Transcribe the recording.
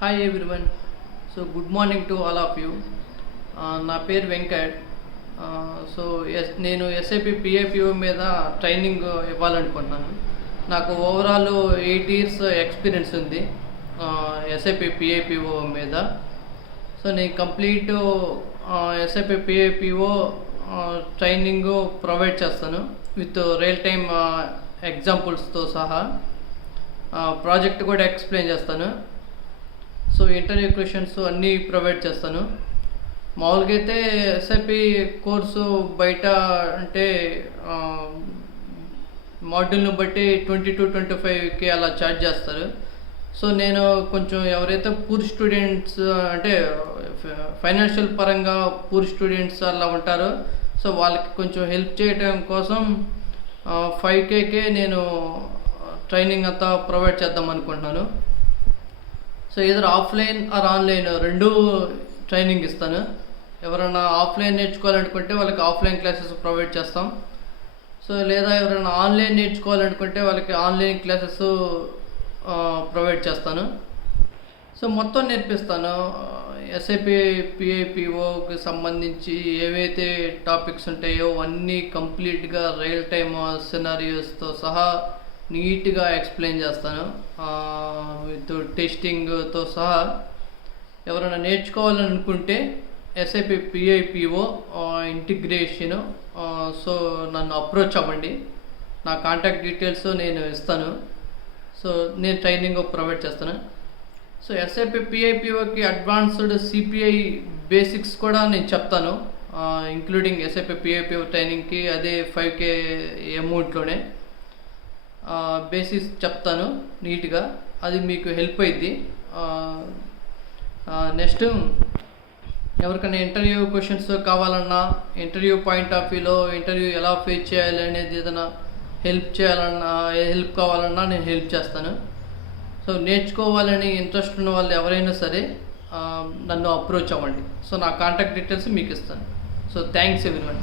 Hi everyone. So good morning to all of you. నా పేరు వెంకట్. నేను ఎస్ఐపి పిఐపిఓ మీద ట్రైనింగ్ ఇవ్వాలనుకుంటున్నాను. నాకు ఓవరాల్ 8 years ఎక్స్పీరియన్స్ ఉంది ఎస్ఐపి పిఐపిఓ మీద. సో నేను కంప్లీట్ ఎస్ఐపి పిఐపిఓ ట్రైనింగ్ ప్రొవైడ్ చేస్తాను విత్ రియల్ టైమ్ ఎగ్జాంపుల్స్తో సహా. ప్రాజెక్ట్ కూడా ఎక్స్ప్లెయిన్ చేస్తాను. సో ఇంటర్వ్యూ క్వశ్చన్స్ అన్నీ ప్రొవైడ్ చేస్తాను. మామూలుగా అయితే ఎస్ఐపి కోర్సు బయట అంటే మాడ్యూల్ని బట్టి 20 to 25K అలా ఛార్జ్ చేస్తారు. సో నేను కొంచెం ఎవరైతే పూర్ స్టూడెంట్స్ అంటే ఫైనాన్షియల్ పరంగా పూర్ స్టూడెంట్స్ అలా ఉంటారో సో వాళ్ళకి కొంచెం హెల్ప్ చేయడం కోసం 5Kకే నేను ట్రైనింగ్ అంతా ప్రొవైడ్ చేద్దాం అనుకుంటున్నాను. సో ఏదో ఆఫ్లైన్ ఆర్ ఆన్లైన్ రెండు ట్రైనింగ్ ఇస్తాను. ఎవరైనా ఆఫ్లైన్ నేర్చుకోవాలనుకుంటే వాళ్ళకి ఆఫ్లైన్ క్లాసెస్ ప్రొవైడ్ చేస్తాం. సో లేదా ఎవరైనా ఆన్లైన్ నేర్చుకోవాలనుకుంటే వాళ్ళకి ఆన్లైన్ క్లాసెస్ ప్రొవైడ్ చేస్తాను. సో మొత్తం నేర్పిస్తాను. ఎస్ఐపి పిఐపిఓకి సంబంధించి ఏవైతే టాపిక్స్ ఉంటాయో అన్నీ కంప్లీట్గా రియల్ టైమ్ సినారియోస్తో సహా నీట్గా ఎక్స్ప్లెయిన్ చేస్తాను విత్ టెస్టింగ్తో సహా. ఎవరైనా నేర్చుకోవాలనుకుంటే ఎస్ఐపి పిఐపిఓ ఇంటిగ్రేషను సో నన్ను అప్రోచ్ అవ్వండి. నా కాంటాక్ట్ డీటెయిల్స్ నేను ఇస్తాను. సో నేను ట్రైనింగ్ ప్రొవైడ్ చేస్తాను. సో ఎస్ఐపి పిఐపిఓకి అడ్వాన్స్డ్ సిపిఐ బేసిక్స్ కూడా నేను చెప్తాను, ఇంక్లూడింగ్ ఎస్ఐపి పిఐపిఓ ట్రైనింగ్కి అదే 5K అమౌంట్లోనే బేసిక్స్ చెప్తాను నీట్గా. అది మీకు హెల్ప్ అయింది. నెక్స్ట్ ఎవరికైనా ఇంటర్వ్యూ క్వశ్చన్స్ కావాలన్నా, ఇంటర్వ్యూ పాయింట్ ఆఫ్ వ్యూలో ఇంటర్వ్యూ ఎలా ఫేస్ చేయాలి అనేది ఏదైనా హెల్ప్ కావాలన్నా నేను హెల్ప్ చేస్తాను. సో నేర్చుకోవాలని ఇంట్రెస్ట్ ఉన్న వాళ్ళు ఎవరైనా సరే నన్ను అప్రోచ్ అవ్వండి. సో నా కాంటాక్ట్ డీటెయిల్స్ మీకు ఇస్తాను. So thanks everyone.